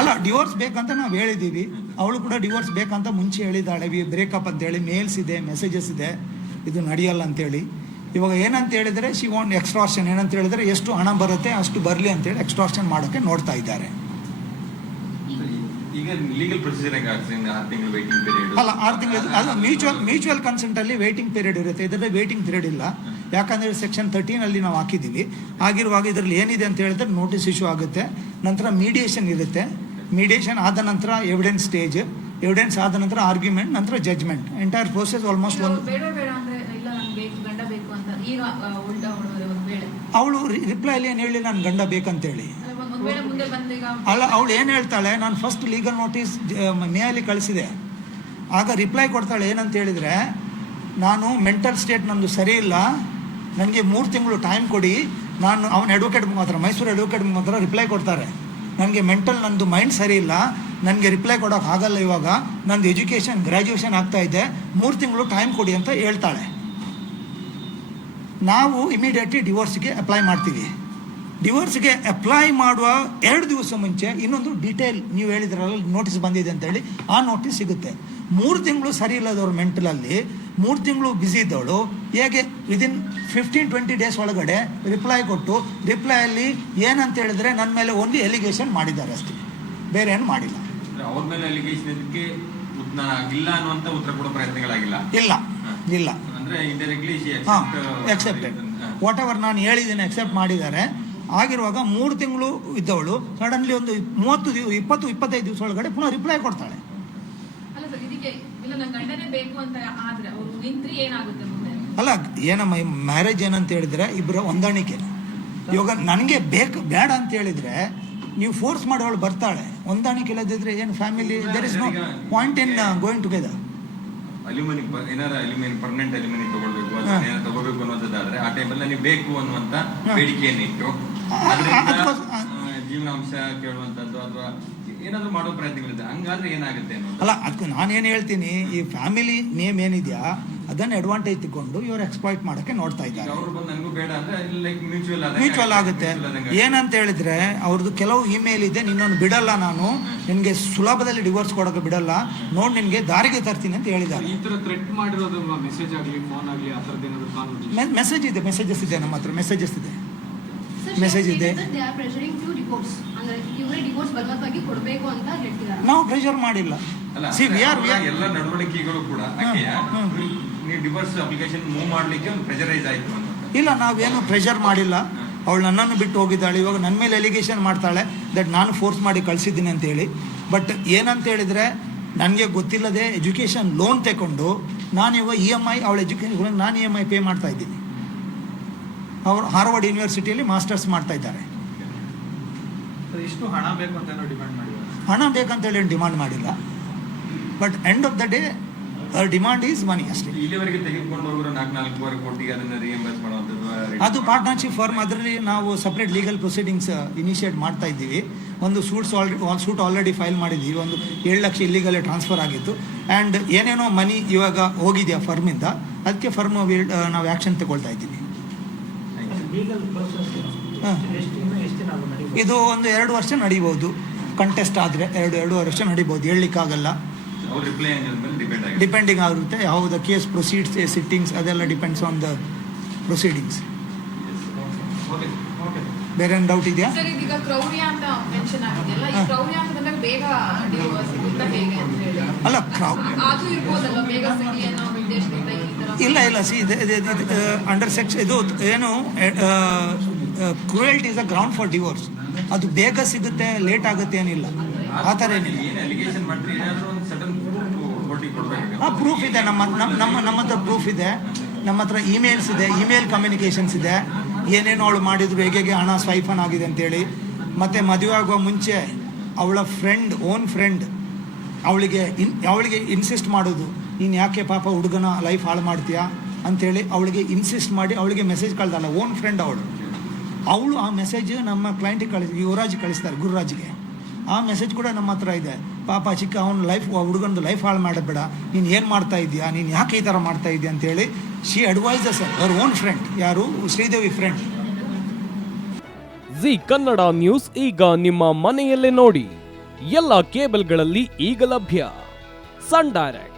ಅಲ್ಲ, ಡಿವೋರ್ಸ್ ಬೇಕಂತ ನಾವು ಹೇಳಿದ್ದೀವಿ. ಅವಳು ಕೂಡ ಡಿವೋರ್ಸ್ ಬೇಕಂತ ಮುಂಚೆ ಹೇಳಿದ್ದಾಳೆ. ವಿ ಬ್ರೇಕಪ್ ಅಂತೇಳಿ ಮೇಲ್ಸ್ ಇದೆ ಮೆಸೇಜಸ್ ಇದೆ. ಇದು ನಡೆಯಲ್ಲ ಅಂತೇಳಿ ಇವಾಗ ಏನಂತ ಹೇಳಿದ್ರೆ ಶಿ ವಾಂಟ್ ಎಕ್ಸ್ಟ್ರಾಕ್ಷನ್ ಏನಂತ ಹೇಳಿದ್ರೆ, ಎಷ್ಟು ಹಣ ಬರುತ್ತೆ ಅಷ್ಟು ಬರಲಿ ಅಂತೇಳಿ ಎಕ್ಸ್ಟ್ರಾಕ್ಷನ್ ಮಾಡೋಕ್ಕೆ ನೋಡ್ತಾ ಇದ್ದಾರೆ. ಈಗ ಲೀಗಲ್ ಪ್ರೊಸೀಜರ್ ಹೆಂಗೆ ಆಗ್ತದೆ ಇನ್ನು ತಿಂಗಳು ವೇಟಿಂಗ್ ಪೀರಿಯಡ್ ಅಲ್ಲ ಆರು ತಿಂಗಳು ಅದು ಮ್ಯೂಚುವಲ್ ಮ್ಯೂಚುವಲ್ ಕನ್ಸೆಂಟಲ್ಲಿ ವೇಟಿಂಗ್ ಪೀರಿಯಡ್ ಇರುತ್ತೆ. ಇದರಲ್ಲಿ ವೇಟಿಂಗ್ ಪೀರಿಯಡ್ ಇಲ್ಲ. ಯಾಕಂದರೆ ಸೆಕ್ಷನ್ ತರ್ಟೀನಲ್ಲಿ ನಾವು ಹಾಕಿದ್ದೀವಿ. ಆಗಿರುವಾಗ ಇದರಲ್ಲಿ ಏನಿದೆ ಅಂತ ಹೇಳಿದ್ರೆ ನೋಟಿಸ್ ಇಶ್ಯೂ ಆಗುತ್ತೆ. ನಂತರ ಮೀಡಿಯೇಷನ್ ಇರುತ್ತೆ. ಮೀಡಿಯೇಷನ್ ಆದ ನಂತರ ಎವಿಡೆನ್ಸ್ ಸ್ಟೇಜ್ ಎವಿಡೆನ್ಸ್ ಆದ ನಂತರ ಆರ್ಗ್ಯುಮೆಂಟ್ ನಂತರ ಜಜ್ಮೆಂಟ್ ಎಂಟೈರ್ ಪ್ರೋಸೆಸ್ ಆಲ್ಮೋಸ್ಟ್ ಒಂದು ಬೇಡ ಬೇಡ ಅಂದ್ರೆ ಇಲ್ಲ ನಂಗೆ ಗಂಡ ಬೇಕು ಅಂತ. ಈಗ ಉಲ್ಟಾ ಹೊಡೆದ್ರೆ ಒಂದು ವೇಳೆ ಅವಳು ರಿಪ್ಲೈಲಿ ಏನು ಹೇಳಿ ನಾನು ಗಂಡ ಬೇಕಂತೇಳಿ. ಅಲ್ಲ, ಅವಳು ಏನು ಹೇಳ್ತಾಳೆ ನಾನು ಫಸ್ಟ್ ಲೀಗಲ್ ನೋಟಿಸ್ ಮೇಯಲ್ಲಿ ಕಳಿಸಿದೆ. ಆಗ ರಿಪ್ಲೈ ಕೊಡ್ತಾಳೆ ಏನಂತ ಹೇಳಿದರೆ ನಾನು ಮೆಂಟಲ್ ಸ್ಟೇಟ್ ನಂದು ಸರಿ ಇಲ್ಲ ನನಗೆ ಮೂರು ತಿಂಗಳು ಟೈಮ್ ಕೊಡಿ ನಾನು ಅವನ ಅಡ್ವೊಕೇಟ್ ಮಾತ್ರ ಮೈಸೂರು ಅಡ್ವೊಕೇಟ್ ಮಾತ್ರ ರಿಪ್ಲೈ ಕೊಡ್ತಾರೆ. ನನಗೆ ಮೆಂಟಲ್ ನಂದು ಮೈಂಡ್ ಸರಿ ಇಲ್ಲ ನನಗೆ ರಿಪ್ಲೈ ಕೊಡೋಕೆ ಆಗಲ್ಲ ಇವಾಗ ನಂದು ಎಜುಕೇಷನ್ ಗ್ರ್ಯಾಜುಯೇಷನ್ ಆಗ್ತಾ ಇದೆ ಮೂರು ತಿಂಗಳು ಟೈಮ್ ಕೊಡಿ ಅಂತ ಹೇಳ್ತಾಳೆ. ನಾವು ಇಮಿಡಿಯೇಟ್ಲಿ ಡಿವೋರ್ಸ್ಗೆ ಅಪ್ಲೈ ಮಾಡ್ತೀವಿ. ಡಿವೋರ್ಸ್ಗೆ ಅಪ್ಲೈ ಮಾಡುವ ಎರಡು ದಿವಸ ಮುಂಚೆ ಇನ್ನೊಂದು ಡೀಟೇಲ್ ನೀವು ಹೇಳಿದ್ರಲ್ಲ ನೋಟಿಸ್ ಬಂದಿದೆ ಅಂತೇಳಿ ಆ ನೋಟಿಸ್ ಸಿಗುತ್ತೆ. ಮೂರು ತಿಂಗಳು ಸರಿ ಇಲ್ಲದವ್ರು ಮೆಂಟಲಲ್ಲಿ ಮೂರು ತಿಂಗಳು ಬ್ಯುಸಿ ಇದ್ದವಳು ಹೇಗೆ ವಿದಿನ್ ಫಿಫ್ಟೀನ್ ಟ್ವೆಂಟಿ ಡೇಸ್ ಒಳಗಡೆ ರಿಪ್ಲೈ ಕೊಟ್ಟು ರಿಪ್ಲೈಯಲ್ಲಿ ಏನಂತ ಹೇಳಿದ್ರೆ ನನ್ನ ಮೇಲೆ ಒಂದು ಎಲಿಗೇಷನ್ ಮಾಡಿದ್ದಾರೆ ಅಷ್ಟೇ. ಬೇರೆ ಏನು ಮಾಡಿಲ್ಲ. ಅವ್ರ ಮೇಲೆ ಎಲಿಗೇಷನ್ ಇದಕ್ಕೆ ಇಲ್ಲ ಅನ್ನುವಂತ ಉತ್ತರ ಕೊಡೋ ಪ್ರಯತ್ನಗಳಾಗಿಲ್ಲ? ಇಲ್ಲ ಇಲ್ಲ. ಅಂದ್ರೆ ಇಂಡೈರೆಕ್ಟ್ಲಿ ಹಾಂ ಎಕ್ಸೆಪ್ಟೆಡ್ ವಾಟ್ ಎವರ್ ನಾನು ಹೇಳಿದ್ದೀನಿ ಎಕ್ಸೆಪ್ಟ್ ಮಾಡಿದ್ದಾರೆ. ಆಗಿರುವಾಗ ಮೂರು ತಿಂಗಳು ಇದ್ದವಳು ಸಡನ್ಲಿ ಒಂದು ಮೂವತ್ತು ದಿವ ಇಪ್ಪತ್ತು ಇಪ್ಪತ್ತೈದು ದಿವಸ ಒಳಗಡೆ ಪುನಃ ರಿಪ್ಲೈ ಕೊಡ್ತಾಳೆ. ಅಲ್ಲ ಸರ್ ಇದಕ್ಕೆ ಇಲ್ಲ ನಂಗೆ ಗಂಡನೇ ಬೇಕು ಅಂತ ಆದ್ರೆ ಅವ್ರು ನಿಂತ್ರಿ ಏನಾಗುತ್ತೆ ಮುಂದೆ? ಅಲ್ಲ ಏನಮ್ಮ ಮ್ಯಾರೇಜ್ ಏನಂತ ಹೇಳಿದ್ರೆ ಇಬ್ಬರ ಹೊಂದಾಣಿಕೆ. ಇವಾಗ ನನಗೆ ಬೇಕು ಬೇಡ ಅಂತ ಹೇಳಿದ್ರೆ ನೀವು ಫೋರ್ಸ್ ಮಾಡಿ ಅವಳು ಬರ್ತಾಳೆ. ಹೊಂದಾಣಿಕೆ ಇಲ್ಲದಿದ್ರೆ ಏನು family there is no point in going together alimony ಏನಾರ ಅಲ್ಯೂಮಿನಿ ಪರ್ಮನೆಂಟ್ ಅಲ್ಯೂಮಿನಿ ತಗೊಳ್ಬೇಕು ತಗೋಬೇಕು ಅನ್ನೋದಾದ್ರೆ ಆ ಟೈಮಲ್ಲಿ ನನಗೆ ಬೇಕು ಅನ್ನುವಂತ ಹಾ. ಜೀವನಾಂಶ ಕೇಳುವಂತದ್ದು ಅಥವಾ ಏನಾದ್ರು ಮಾಡೋ ಪ್ರಯತ್ನಗಳಿದೆ ಹಂಗಾದ್ರೆ ಏನಾಗುತ್ತೆ ಅನ್ನೋದು. ಅಲ್ಲ ಅದಕ್ಕೆ ನಾನೇನು ಹೇಳ್ತೀನಿ ಈ ಫ್ಯಾಮಿಲಿ ನೇಮ್ ಏನಿದೆಯಾ ಅದನ್ನು ಅಡ್ವಾಂಟೇಜ್ ತಗೊಂಡು ಇವರು ಎಕ್ಸ್ಪ್ಲಾಯ್ಟ್ ಮಾಡೋಕ್ಕೆ ನೋಡ್ತಾ ಇದ್ದಾರೆ. ಮ್ಯೂಚುವಲ್ ಆಗುತ್ತೆ. ಏನಂತ ಹೇಳಿದ್ರೆ ಅವ್ರದ್ದು ಕೆಲವು ಇಮೇಲ್ ಇದೆ ನಿನ್ನೊಂದು ಬಿಡಲ್ಲ ನಾನು ನಿನಗೆ ಸುಲಭದಲ್ಲಿ ಡಿವೋರ್ಸ್ ಕೊಡೋಕೆ ಬಿಡಲ್ಲ ನೋಡಿ ನಿನಗೆ ದಾರಿಗೆ ತರ್ತೀನಿ ಅಂತ ಹೇಳಿದ್ದಾರೆ. ಮೆಸೇಜ್ ಇದೆ ಮೆಸೇಜಸ್ ಇದೆ ನಮ್ಮ ಹತ್ರ ಮೆಸೇಜಸ್ ಇದೆ. Has ಇದೆ. ಅಂತ ನಾವು ಪ್ರೆಷರ್ ಮಾಡಿಲ್ಲ. ಅಲ್ಲ ಸಿ ವಿ ಆರ್ ವಿ ಅವರ ಆರ್ ಎಲ್ಲ ನಡವಳಿಕೆಗಳು ಕೂಡ. ನೀವು ಡಿವೋರ್ಸ್ ಅಪ್ಲಿಕೇಶನ್ ಮೂವ್ ಮಾಡಲಿಕ್ಕೆ ಒಂದು ಪ್ರೆಷರೈಸ್ ಆಯಿತು ಇಲ್ಲ ನಾವೇನು ಪ್ರೆಷರ್ ಮಾಡಿಲ್ಲ. ಅವಳು ನನ್ನನ್ನು ಬಿಟ್ಟು ಹೋಗಿದ್ದಾಳೆ. ಇವಾಗ ನನ್ನ ಮೇಲೆ ಎಲಿಗೇಷನ್ ಮಾಡ್ತಾಳೆ ದಟ್ ನಾನು ಫೋರ್ಸ್ ಮಾಡಿ ಕಳಿಸಿದ್ದೀನಿ ಅಂತೇಳಿ ಬಟ್ ಏನಂತ ಹೇಳಿದರೆ ನನಗೆ ಗೊತ್ತಿಲ್ಲದೆ ಎಜುಕೇಷನ್ ಲೋನ್ ತಗೊಂಡು ನಾನು ಇವಾಗ ಇ ಎಂ ಐ ಅವಳ ಎಜುಕೇಷನ್ ನಾನು ಇ ಎಂ ಐ ಪೇ ಮಾಡ್ತಾ ಇದ್ದೀನಿ. ಅವರು ಹಾರ್ವರ್ಡ್ ಯೂನಿವರ್ಸಿಟಿಯಲ್ಲಿ ಮಾಸ್ಟರ್ಸ್ ಮಾಡ್ತಾ ಇದ್ದಾರೆ. ಹಣ ಬೇಕಂತೇಳಿ ಏನು ಡಿಮಾಂಡ್ ಮಾಡಿಲ್ಲ. But end of the day demand is money ಅಷ್ಟೇ. ಅದು ಪಾರ್ಟ್ನರ್ಶಿಪ್ ಫರ್ಮ್ ಅದರಲ್ಲಿ ನಾವು ಸಪ್ರೇಟ್ ಲೀಗಲ್ ಪ್ರೊಸೀಡಿಂಗ್ಸ್ ಇನಿಷಿಯೇಟ್ ಮಾಡ್ತಾ ಇದ್ದೀವಿ. ಒಂದು suits already suit already file ಮಾಡಿದ್ದೀವಿ. ಒಂದು ಏಳು ಲಕ್ಷ ಇಲ್ಲಿಗಲ್ಲೇ ಟ್ರಾನ್ಸ್ಫರ್ ಆಗಿತ್ತು. ಆ್ಯಂಡ್ ಏನೇನೋ ಮನಿ ಇವಾಗ ಹೋಗಿದೆಯಾ ಫರ್ಮಿಂದ ಅದಕ್ಕೆ ಫರ್ಮ್ ನಾವು ಆ್ಯಕ್ಷನ್ ತಗೊಳ್ತಾ ಇದ್ದೀವಿ ಲೀಗಲ್ ಪ್ರೊಸೆಸ್ ಹಾ. ಎಷ್ಟು ಇನ್ನು ಎಷ್ಟು ದಿನ ಆಗುತ್ತೆ ನಡೀಬೋದು? ಇದು. ಒಂದು ಎರಡು ವರ್ಷ ನಡೀಬೋದು. ಕಂಟೆಸ್ಟ್ ಆದರೆ ಎರಡು ಎರಡು ವರ್ಷ ನಡೀಬೋದು. ಹೇಳಲಿಕ್ಕಾಗಲ್ಲ. ಡಿಪೆಂಡಿಂಗ್ ಆಗುತ್ತೆ. ಯಾವ ದ ಕೇಸ್ ಪ್ರೊಸೀಡ್ಸ್ ಸಿಟ್ಟಿಂಗ್ಸ್ ಅದೆಲ್ಲ depends on the proceedings okay okay ಬೇರೆ ಏನು ಡೌಟ್ ಇದೆಯಾ? ಹಾ. ಅಲ್ಲ ಕ್ರೌ ಇಲ್ಲ ಇಲ್ಲ ಸಿ ಅಂಡರ್ ಸೆಕ್ಷ ಇದು ಏನು cruelty is a ground for divorce ಅದು ಬೇಗ ಸಿಗುತ್ತೆ ಲೇಟ್ ಆಗುತ್ತೆ ಏನಿಲ್ಲ. ಆ ಥರ ಏನಿಲ್ಲ. ಹಾಂ ಪ್ರೂಫ್ ಇದೆ. ನಮ್ಮ ನಮ್ಮ ನಮ್ಮ ನಮ್ಮ ಹತ್ರ ಪ್ರೂಫ್ ಇದೆ. ನಮ್ಮ ಹತ್ರ ಇಮೇಲ್ಸ್ ಇದೆ. ಇಮೇಲ್ ಕಮ್ಯುನಿಕೇಷನ್ಸ್ ಇದೆ. ಏನೇನು ಅವಳು ಮಾಡಿದ್ರು ಹೇಗೆ ಹೇಗೆ ಹಣ ಸ್ವೈಫನ್ ಆಗಿದೆ ಅಂತೇಳಿ. ಮತ್ತು ಮದುವೆ ಆಗುವ ಮುಂಚೆ ಅವಳ ಫ್ರೆಂಡ್ ಓನ್ ಫ್ರೆಂಡ್ ಅವಳಿಗೆ ಇನ್ ಅವಳಿಗೆ ಇನ್ಸಿಸ್ಟ್ ಮಾಡೋದು. ನೀನು ಯಾಕೆ ಪಾಪ ಹುಡುಗನ ಲೈಫ್ ಹಾಳು ಮಾಡ್ತೀಯಾ ಅಂಥೇಳಿ ಅವಳಿಗೆ ಇನ್ಸಿಸ್ಟ್ ಮಾಡಿ ಅವಳಿಗೆ ಮೆಸೇಜ್ ಕಳ್ದಲ್ಲ ಓನ್ ಫ್ರೆಂಡ್ ಅವಳು. ಅವಳು ಆ ಮೆಸೇಜ್ ನಮ್ಮ ಕ್ಲೈಂಟಿಗೆ ಕಳಿಸ್, ಯುವರಾಜ್ ಕಳಿಸ್ತಾರೆ, ಗುರುರಾಜ್ಗೆ. ಆ ಮೆಸೇಜ್ ಕೂಡ ನಮ್ಮ ಹತ್ರ ಇದೆ. ಪಾಪ ಚಿಕ್ಕ, ಅವನ ಲೈಫ್ ಹುಡುಗನದು ಲೈಫ್ ಹಾಳು ಮಾಡಬೇಡ ನೀನು ಏನು ಮಾಡ್ತಾ ಇದೆಯಾ ನೀನು ಯಾಕೆ ಈ ಥರ ಮಾಡ್ತಾ ಇದೆಯಾ ಅಂತೇಳಿ she advises her own friend ಯಾರು? Sridevi friend Zee Kannada news ಈಗ ನಿಮ್ಮ ಮನೆಯಲ್ಲೇ ನೋಡಿ. ಎಲ್ಲ ಕೇಬಲ್ಗಳಲ್ಲಿ ಈಗ ಲಭ್ಯ. Sun Direct.